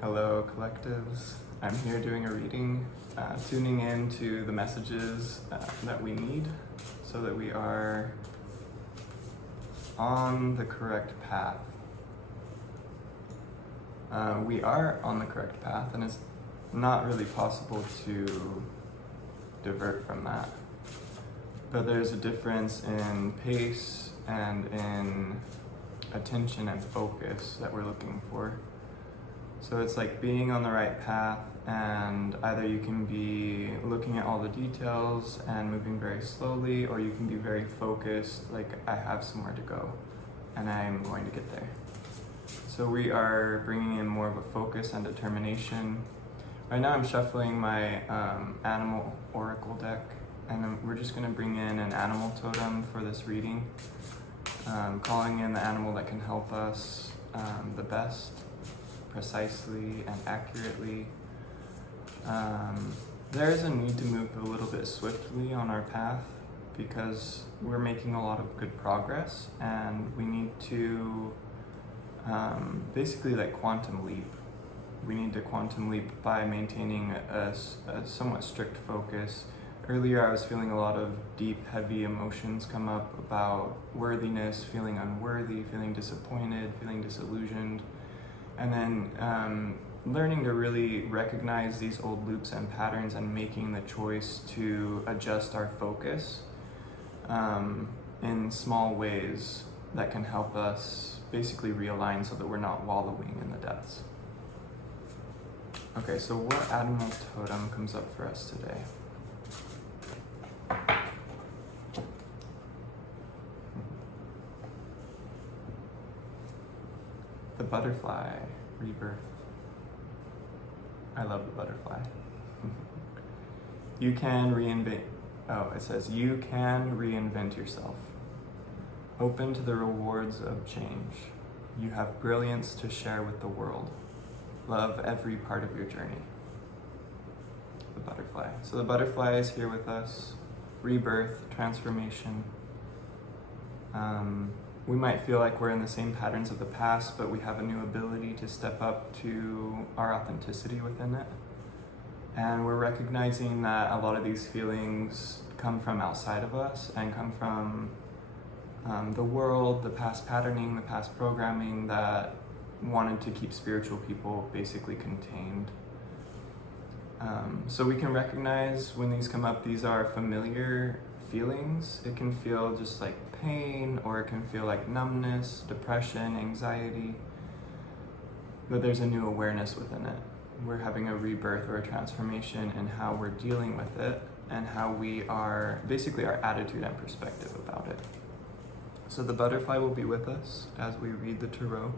Hello, collectives. I'm here doing a reading, tuning in to the messages that we need so that we are on the correct path. We are on the correct path, and it's not really possible to divert from that. But there's a difference in pace and in attention and focus that we're looking for. So it's like being on the right path, and either you can be looking at all the details and moving very slowly, or you can be very focused, like I have somewhere to go and I'm going to get there. So we are bringing in more of a focus and determination. Right now I'm shuffling my animal oracle deck, and we're just going to bring in an animal totem for this reading, calling in the animal that can help us the best, precisely and accurately. There is a need to move a little bit swiftly on our path because we're making a lot of good progress, and we need to basically like quantum leap. We need to quantum leap by maintaining a somewhat strict focus. Earlier I was feeling a lot of deep, heavy emotions come up about worthiness, feeling unworthy, feeling disappointed, feeling disillusioned. And then learning to really recognize these old loops and patterns and making the choice to adjust our focus in small ways that can help us basically realign so that we're not wallowing in the depths. Okay, so what animal totem comes up for us today? The butterfly, rebirth. I love the butterfly. You can reinvent, it says, you can reinvent yourself. Open to the rewards of change. You have brilliance to share with the world. Love every part of your journey. The butterfly. So the butterfly is here with us. Rebirth, transformation. We might feel like we're in the same patterns of the past, but we have a new ability to step up to our authenticity within it. And we're recognizing that a lot of these feelings come from outside of us and come from the world, the past patterning, the past programming that wanted to keep spiritual people basically contained. So we can recognize when these come up, these are familiar feelings. It can feel just like pain, or it can feel like numbness, depression, anxiety, but there's a new awareness within it. We're having a rebirth or a transformation in how we're dealing with it and how we are, basically our attitude and perspective about it. So the butterfly will be with us as we read the tarot.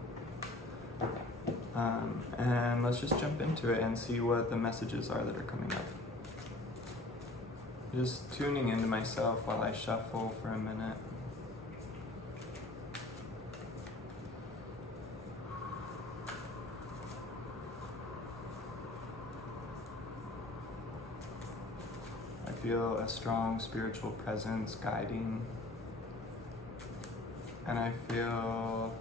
And let's just jump into it and see what the messages are that are coming up. Just tuning into myself while I shuffle for a minute. I feel a strong spiritual presence guiding, and I feel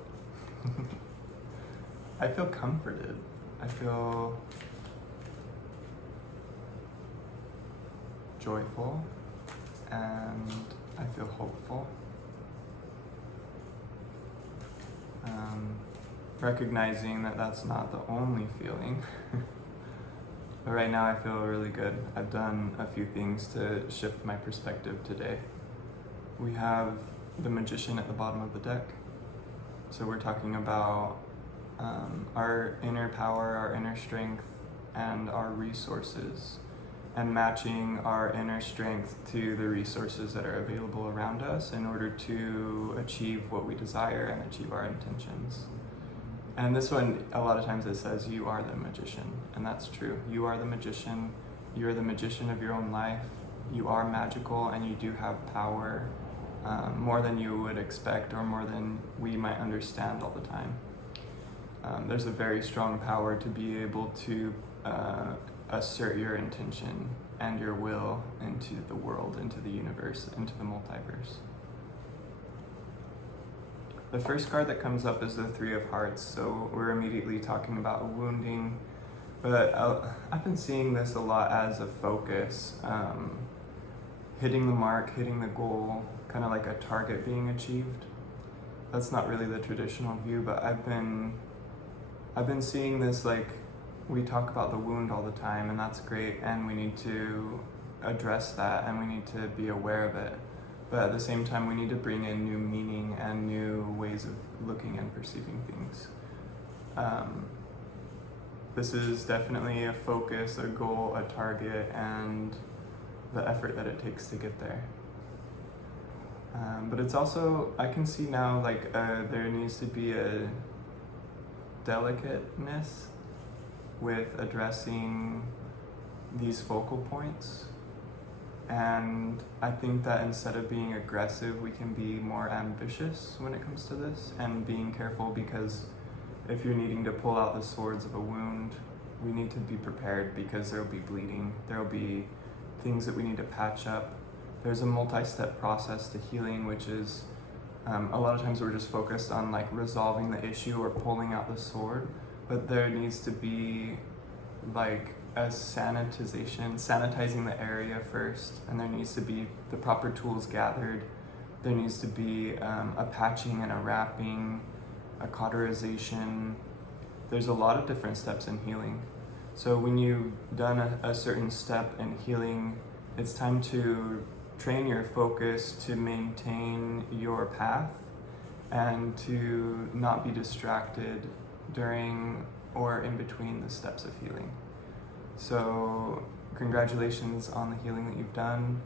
comforted. I feel joyful, and I feel hopeful. Recognizing that that's not the only feeling. But right now I feel really good. I've done a few things to shift my perspective today. We have the Magician at the bottom of the deck. So we're talking about our inner power, our inner strength, and our resources, and matching our inner strength to the resources that are available around us in order to achieve what we desire and achieve our intentions. And this one, a lot of times it says, you are the magician, and that's true. You are the magician. You're the magician of your own life. You are magical, and you do have power, more than you would expect or more than we might understand all the time. There's a very strong power to be able to assert your intention and your will into the world, into the universe, into the multiverse. The first card that comes up is the Three of Hearts, so we're immediately talking about wounding, but I've been seeing this a lot as a focus, hitting the mark, hitting the goal, kind of like a target being achieved. That's not really the traditional view, but I've been seeing this, like, we talk about the wound all the time, and that's great, and we need to address that, and we need to be aware of it. But at the same time, we need to bring in new meaning and new ways of looking and perceiving things. This is definitely a focus, a goal, a target, and the effort that it takes to get there. But it's also, I can see now, like, there needs to be a delicateness with addressing these focal points. And I think that instead of being aggressive, we can be more ambitious when it comes to this, and being careful, because if you're needing to pull out the swords of a wound, we need to be prepared, because there will be bleeding, there will be things that we need to patch up. There's a multi-step process to healing, which is a lot of times we're just focused on like resolving the issue or pulling out the sword, but there needs to be like a sanitizing the area first, and there needs to be the proper tools gathered. There needs to be a patching and a wrapping, a cauterization. There's a lot of different steps in healing. So when you've done a certain step in healing, it's time to train your focus to maintain your path and to not be distracted during or in between the steps of healing. So congratulations on the healing that you've done.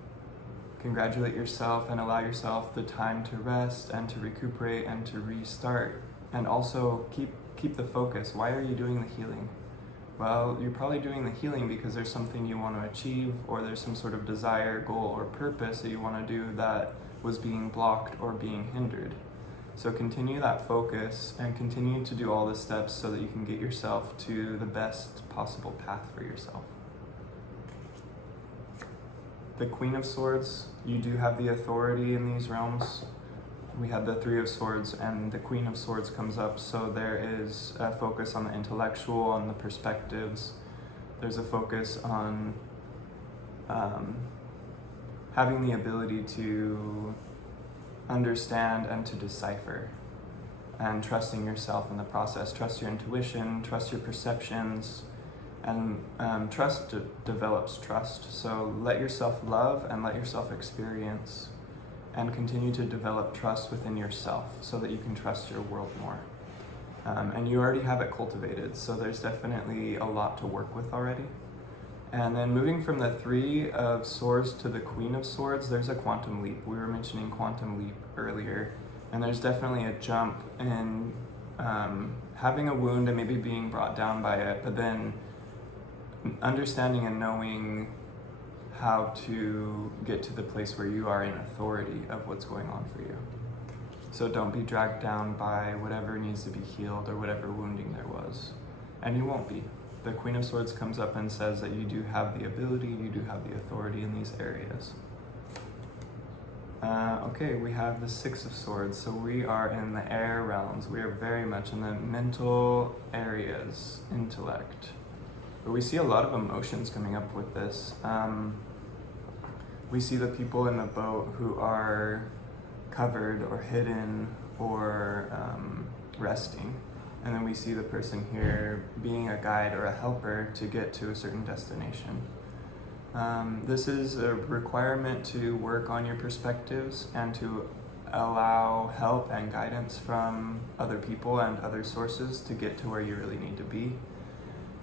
Congratulate yourself and allow yourself the time to rest and to recuperate and to restart. And also keep the focus. Why are you doing the healing? Well, you're probably doing the healing because there's something you want to achieve, or there's some sort of desire, goal, or purpose that you want to do that was being blocked or being hindered. So continue that focus and continue to do all the steps so that you can get yourself to the best possible path for yourself. The Queen of Swords, you do have the authority in these realms. We have the Three of Swords, and the Queen of Swords comes up, so there is a focus on the intellectual, on the perspectives. There's a focus on having the ability to understand and to decipher, and trusting yourself in the process. Trust your intuition, trust your perceptions, and trust develops trust. So let yourself love and let yourself experience, and continue to develop trust within yourself so that you can trust your world more. And you already have it cultivated, so there's definitely a lot to work with already. And then moving from the Three of Swords to the Queen of Swords, there's a quantum leap. We were mentioning quantum leap earlier, and there's definitely a jump in having a wound and maybe being brought down by it, but then understanding and knowing how to get to the place where you are in authority of what's going on for you. So don't be dragged down by whatever needs to be healed or whatever wounding there was. And you won't be. The Queen of Swords comes up and says that you do have the ability, you do have the authority in these areas. Okay, we have the Six of Swords. So we are in the air realms. We are very much in the mental areas, intellect. But we see a lot of emotions coming up with this. We see the people in the boat who are covered or hidden or resting. And then we see the person here being a guide or a helper to get to a certain destination. This is a requirement to work on your perspectives and to allow help and guidance from other people and other sources to get to where you really need to be.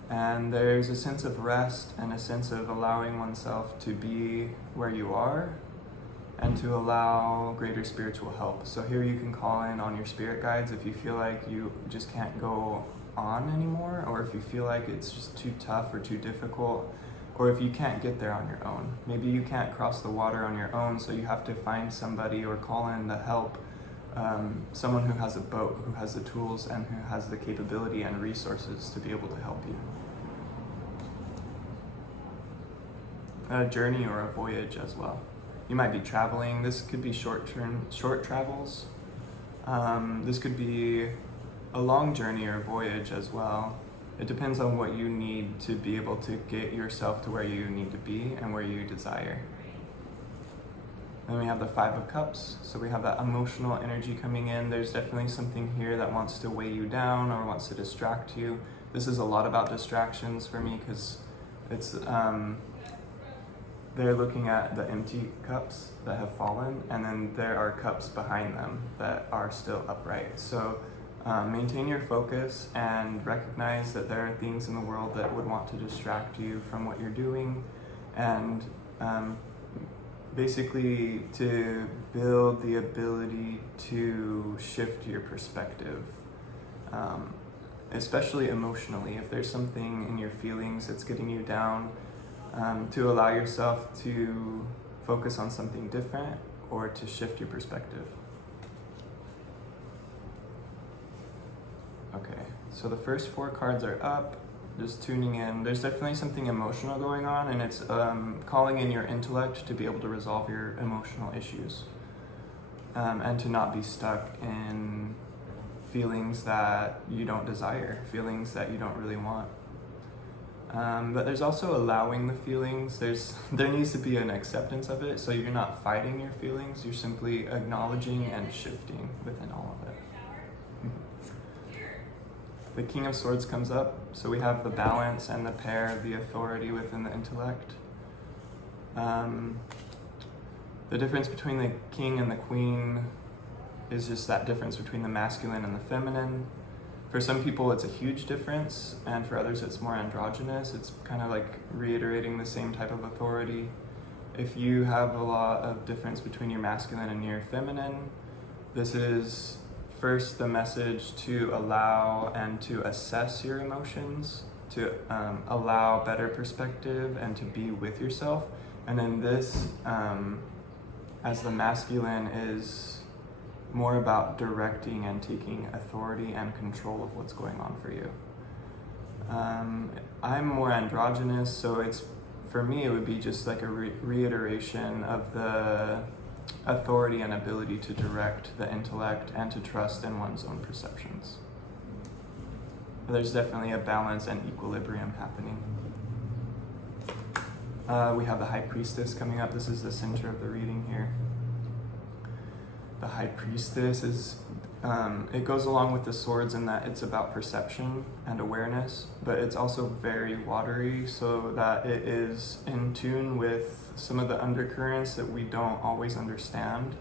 And there's a sense of rest and a sense of allowing oneself to be where you are and to allow greater spiritual help. So here you can call in on your spirit guides if you feel like you just can't go on anymore, or if you feel like it's just too tough or too difficult, or if you can't get there on your own. Maybe you can't cross the water on your own, so you have to find somebody or call in the help, someone who has a boat, who has the tools, and who has the capability and resources to be able to help you. A journey or a voyage as well. You might be traveling. This could be short travels. This could be a long journey or voyage as well. It depends on what you need to be able to get yourself to where you need to be and where you desire. Then we have the Five of Cups. So we have that emotional energy coming in. There's definitely something here that wants to weigh you down or wants to distract you. This is a lot about distractions for me because it's they're looking at the empty cups that have fallen, and then there are cups behind them that are still upright. So maintain your focus and recognize that there are things in the world that would want to distract you from what you're doing, and basically to build the ability to shift your perspective, especially emotionally. If there's something in your feelings that's getting you down, to allow yourself to focus on something different or to shift your perspective. Okay, so the first 4 cards are up, just tuning in. There's definitely something emotional going on, and it's calling in your intellect to be able to resolve your emotional issues, and to not be stuck in feelings that you don't desire, feelings that you don't really want. But there's also allowing the feelings. There needs to be an acceptance of it, so you're not fighting your feelings, you're simply acknowledging and shifting within all of it. The King of Swords comes up, so we have the balance and the pair of the authority within the intellect. The difference between the King and the Queen is just that difference between the masculine and the feminine. For some people it's a huge difference, and for others it's more androgynous. It's kind of like reiterating the same type of authority. If you have a lot of difference between your masculine and your feminine, this is first the message to allow and to assess your emotions, to allow better perspective and to be with yourself. And then this, as the masculine, is more about directing and taking authority and control of what's going on for you. I'm more androgynous, so it's, for me, it would be just like a reiteration of the authority and ability to direct the intellect and to trust in one's own perceptions. But there's definitely a balance and equilibrium happening. We have the High Priestess coming up. This is the center of the reading here. The High Priestess is, it goes along with the swords in that it's about perception and awareness, but it's also very watery, so that it is in tune with some of the undercurrents that we don't always understand.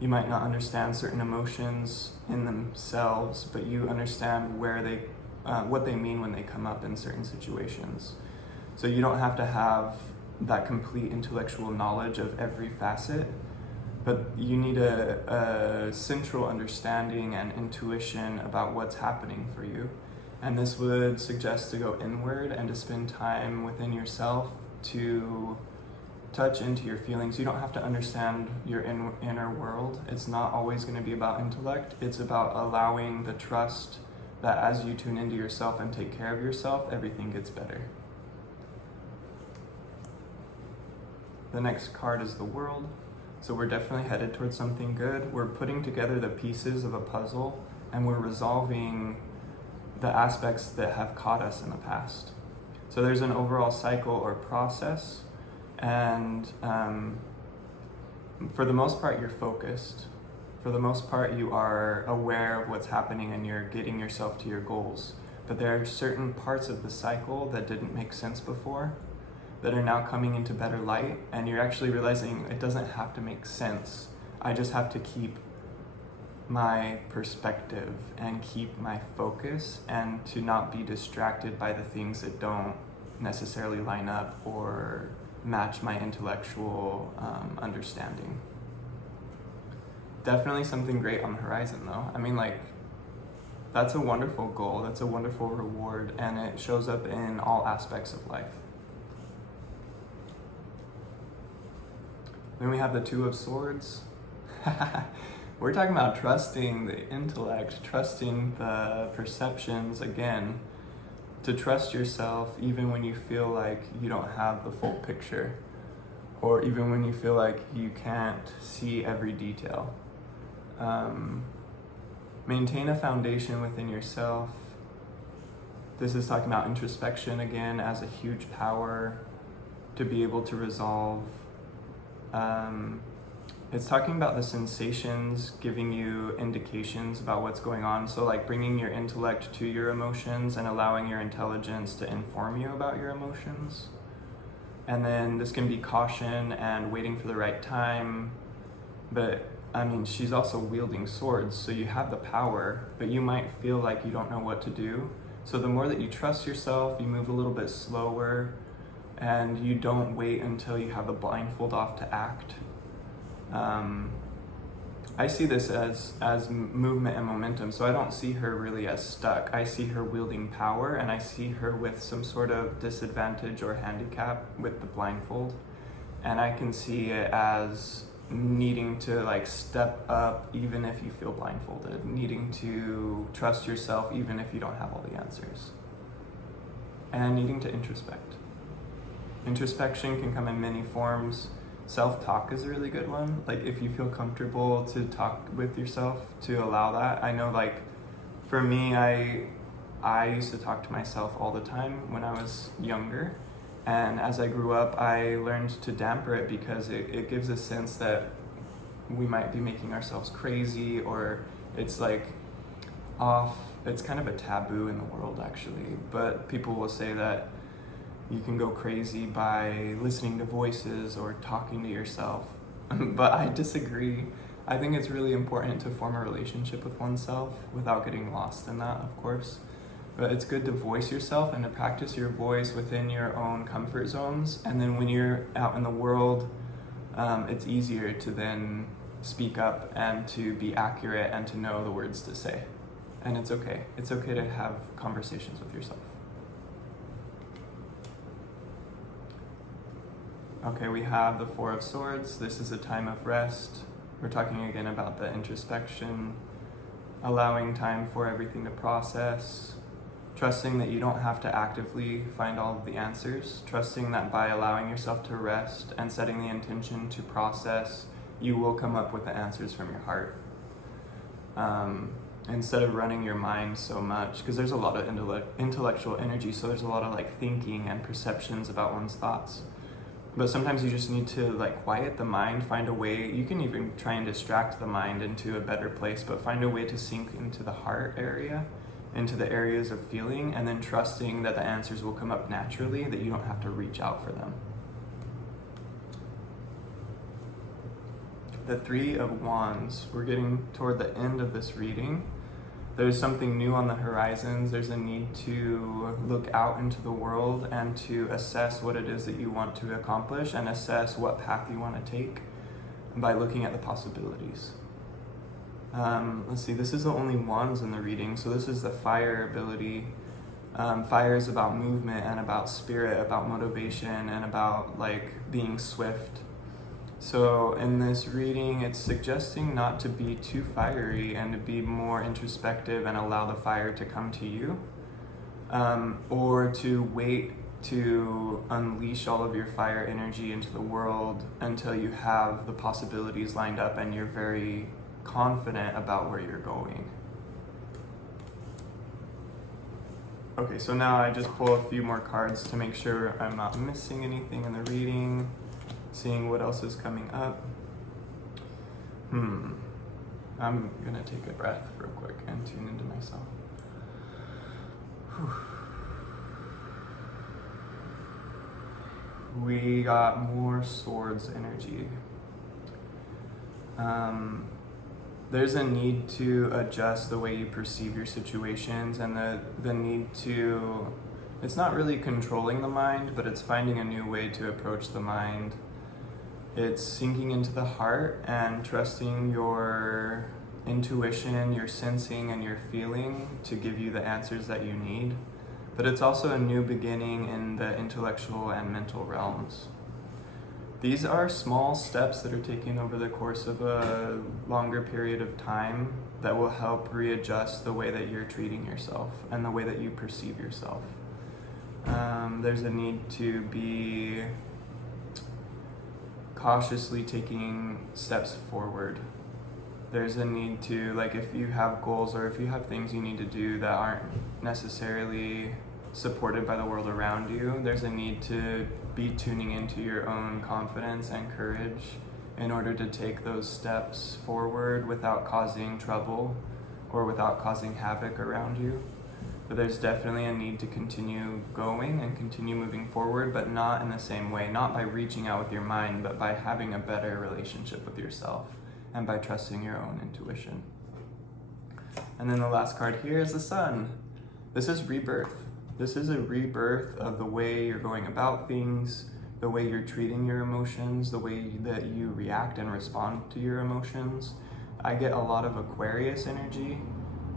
You might not understand certain emotions in themselves, but you understand where they, what they mean when they come up in certain situations. So you don't have to have that complete intellectual knowledge of every facet, but you need a central understanding and intuition about what's happening for you. And this would suggest to go inward and to spend time within yourself to touch into your feelings. You don't have to understand your inner world. It's not always going to be about intellect. It's about allowing the trust that as you tune into yourself and take care of yourself, everything gets better. The next card is the World. So we're definitely headed towards something good. We're putting together the pieces of a puzzle, and we're resolving the aspects that have caught us in the past. So there's an overall cycle or process, and for the most part, you're focused. For the most part, you are aware of what's happening and you're getting yourself to your goals. But there are certain parts of the cycle that didn't make sense before, that are now coming into better light, and you're actually realizing it doesn't have to make sense. I just have to keep my perspective and keep my focus, and to not be distracted by the things that don't necessarily line up or match my intellectual understanding. Definitely something great on the horizon though. I mean, like, that's a wonderful goal, that's a wonderful reward, and it shows up in all aspects of life. Then we have the Two of Swords. We're talking about trusting the intellect, trusting the perceptions again, to trust yourself even when you feel like you don't have the full picture, or even when you feel like you can't see every detail. Maintain a foundation within yourself. This is talking about introspection again as a huge power to be able to resolve. It's talking about the sensations giving you indications about what's going on. So like bringing your intellect to your emotions and allowing your intelligence to inform you about your emotions. And then this can be caution and waiting for the right time. But I mean, she's also wielding swords, so you have the power, but you might feel like you don't know what to do. So the more that you trust yourself, you move a little bit slower, and you don't wait until you have the blindfold off to act. I see this as movement and momentum, so I don't see her really as stuck. I see her wielding power, and I see her with some sort of disadvantage or handicap with the blindfold. And I can see it as needing to like step up even if you feel blindfolded, needing to trust yourself even if you don't have all the answers, and needing to introspect. Introspection can come in many forms. Self-talk is a really good one. Like if you feel comfortable to talk with yourself, to allow that. I know like for me, I used to talk to myself all the time when I was younger. And as I grew up, I learned to damper it because it gives a sense that we might be making ourselves crazy, or it's like off. It's kind of a taboo in the world actually, but people will say that you can go crazy by listening to voices or talking to yourself. But I disagree. I think it's really important to form a relationship with oneself without getting lost in that, of course. But it's good to voice yourself and to practice your voice within your own comfort zones. And then when you're out in the world, it's easier to then speak up and to be accurate and to know the words to say. And it's okay. It's okay to have conversations with yourself. Okay, we have the Four of Swords. This is a time of rest. We're talking again about the introspection, allowing time for everything to process, trusting that you don't have to actively find all of the answers, trusting that by allowing yourself to rest and setting the intention to process, you will come up with the answers from your heart. Instead of running your mind so much, because there's a lot of intellectual energy, so there's a lot of like thinking and perceptions about one's thoughts. But sometimes you just need to like quiet the mind, find a way. You can even try and distract the mind into a better place, but find a way to sink into the heart area, into the areas of feeling, and then trusting that the answers will come up naturally, that you don't have to reach out for them. The Three of Wands. We're getting toward the end of this reading. There's something new on the horizons. There's a need to look out into the world and to assess what it is that you want to accomplish and assess what path you want to take by looking at the possibilities. Let's see, this is the only wands in the reading, so this is the fire ability. Fire is about movement and about spirit, about motivation, and about like being swift. So in this reading, it's suggesting not to be too fiery and to be more introspective and allow the fire to come to you, or to wait to unleash all of your fire energy into the world until you have the possibilities lined up and you're very confident about where you're going. Okay, so now I just pull a few more cards to make sure I'm not missing anything in the reading. Seeing what else is coming up. I'm gonna take a breath real quick and tune into myself. We got more swords energy. There's a need to adjust the way you perceive your situations, and the need to, it's not really controlling the mind, but it's finding a new way to approach the mind. It's sinking into the heart and trusting your intuition, your sensing, and your feeling to give you the answers that you need. But it's also a new beginning in the intellectual and mental realms. These are small steps that are taken over the course of a longer period of time that will help readjust the way that you're treating yourself and the way that you perceive yourself. There's a need to be cautiously taking steps forward. There's a need to, like, if you have goals or if you have things you need to do that aren't necessarily supported by the world around you, there's a need to be tuning into your own confidence and courage in order to take those steps forward without causing trouble or without causing havoc around you. But there's definitely a need to continue going and continue moving forward, but not in the same way, not by reaching out with your mind, but by having a better relationship with yourself and by trusting your own intuition. And then the last card here is the Sun. This is rebirth. This is a rebirth of the way you're going about things, the way you're treating your emotions, the way that you react and respond to your emotions. I get a lot of Aquarius energy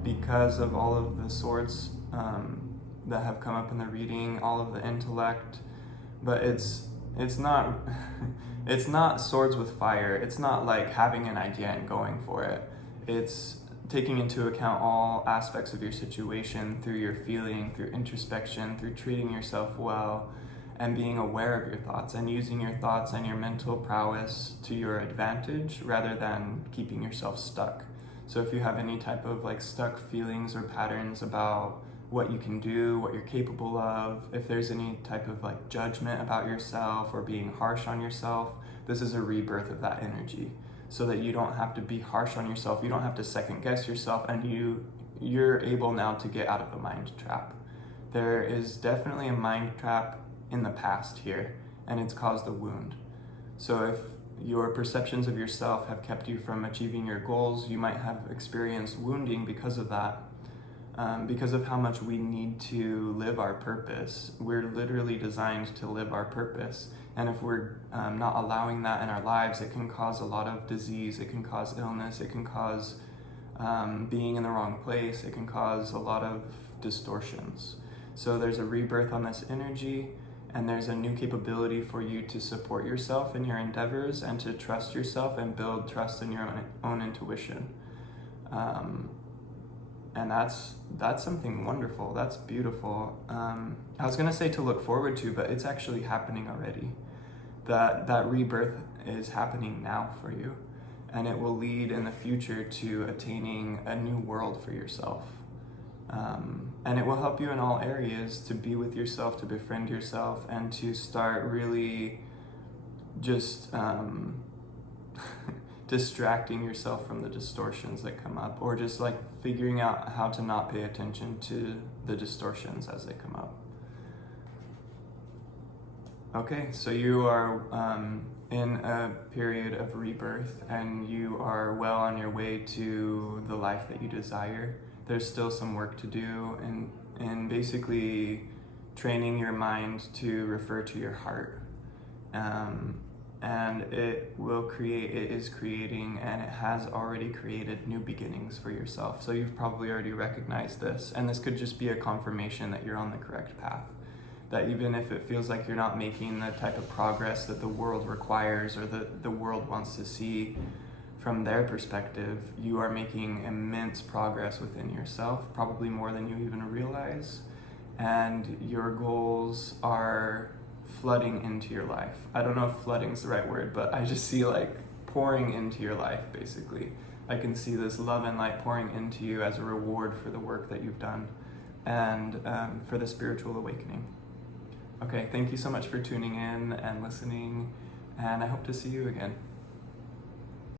because of all of the swords that have come up in the reading, all of the intellect, but it's not it's not swords with fire. It's not like having an idea and going for it. It's taking into account all aspects of your situation through your feeling, through introspection, through treating yourself well, and being aware of your thoughts and using your thoughts and your mental prowess to your advantage rather than keeping yourself stuck. So if you have any type of like stuck feelings or patterns about what you can do, what you're capable of, if there's any type of like judgment about yourself or being harsh on yourself, this is a rebirth of that energy so that you don't have to be harsh on yourself, you don't have to second guess yourself, and you're able now to get out of the mind trap. There is definitely a mind trap in the past here, and it's caused a wound. So if your perceptions of yourself have kept you from achieving your goals, you might have experienced wounding because of that, because of how much we need to live our purpose. We're literally designed to live our purpose, and if we're not allowing that in our lives, it can cause a lot of disease, it can cause illness, it can cause being in the wrong place, it can cause a lot of distortions. So there's a rebirth on this energy, and there's a new capability for you to support yourself in your endeavors and to trust yourself and build trust in your own intuition. And that's something wonderful. That's beautiful. I was gonna say to look forward to, but it's actually happening already. That rebirth is happening now for you, and it will lead in the future to attaining a new world for yourself. And it will help you in all areas to be with yourself, to befriend yourself, and to start really just distracting yourself from the distortions that come up, or just like figuring out how to not pay attention to the distortions as they come up. Okay, so you are in a period of rebirth, and you are well on your way to the life that you desire. There's still some work to do in basically training your mind to refer to your heart. And it is creating, and it has already created new beginnings for yourself. So you've probably already recognized this, and this could just be a confirmation that you're on the correct path. That even if it feels like you're not making the type of progress that the world requires or that the world wants to see, from their perspective, you are making immense progress within yourself, probably more than you even realize, and your goals are flooding into your life. I don't know if flooding is the right word, but I just see like pouring into your life, basically. I can see this love and light pouring into you as a reward for the work that you've done and for the spiritual awakening. Okay, thank you so much for tuning in and listening, and I hope to see you again.